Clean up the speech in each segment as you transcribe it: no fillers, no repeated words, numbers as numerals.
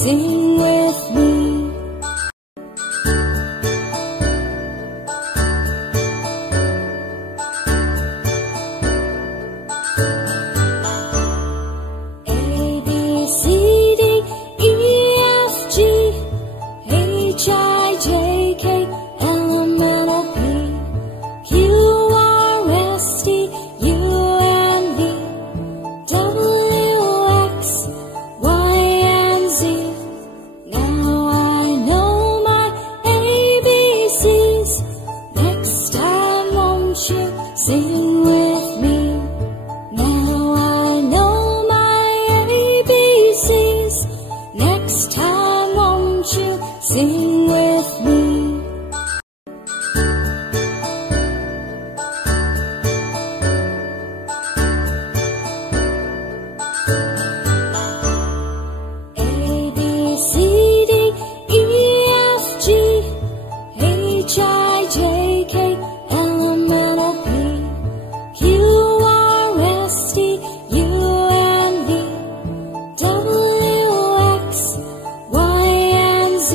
Sing with me. A, B, C, D, E, F, G, H, I, J, K, L, M, N, O, P, Q, R, S, T, U, and V, W, X, Y, and Z. Now I know my ABCs. Next time won't you sing with me? Now I know my ABCs. Next time won't you sing with me? A, B, C, D, E, F, G, H, I, J, K, L, M, N, O, P, Q, R, S, T, U, and V, W, X, Y, and Z.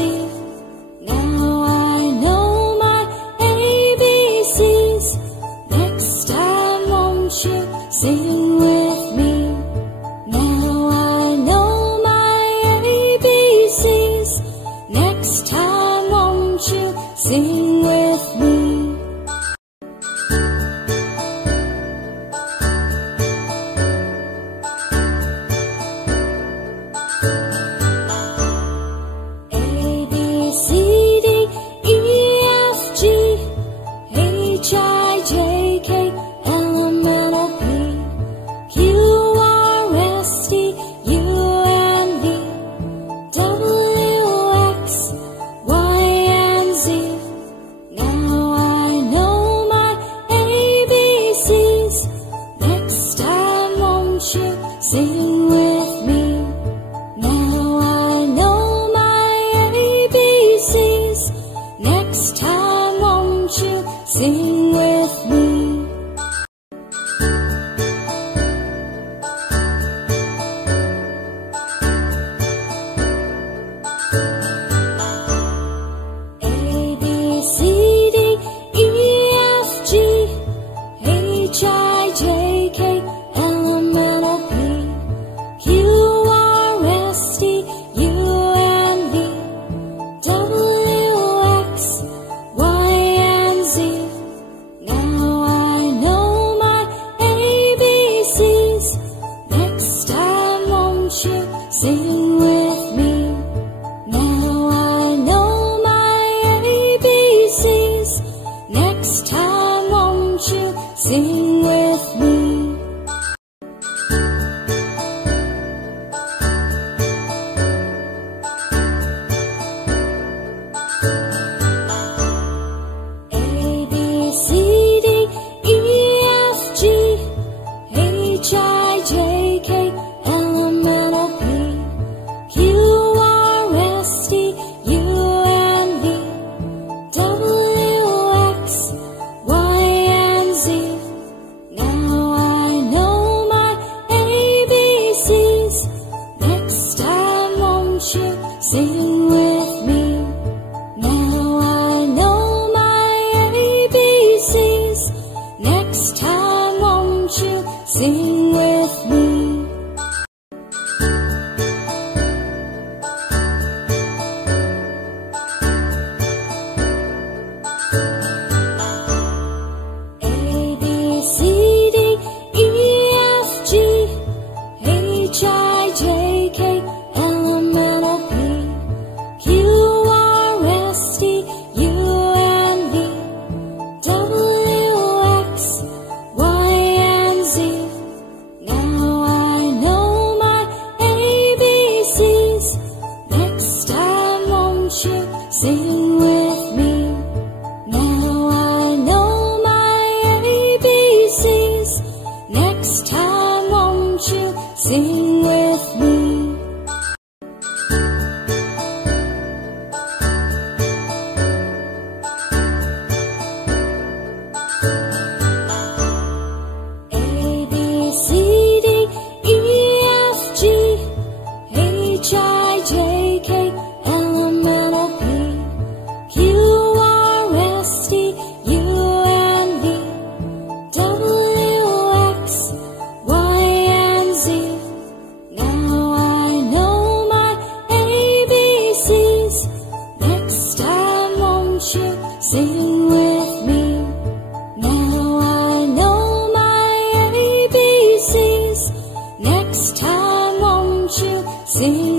C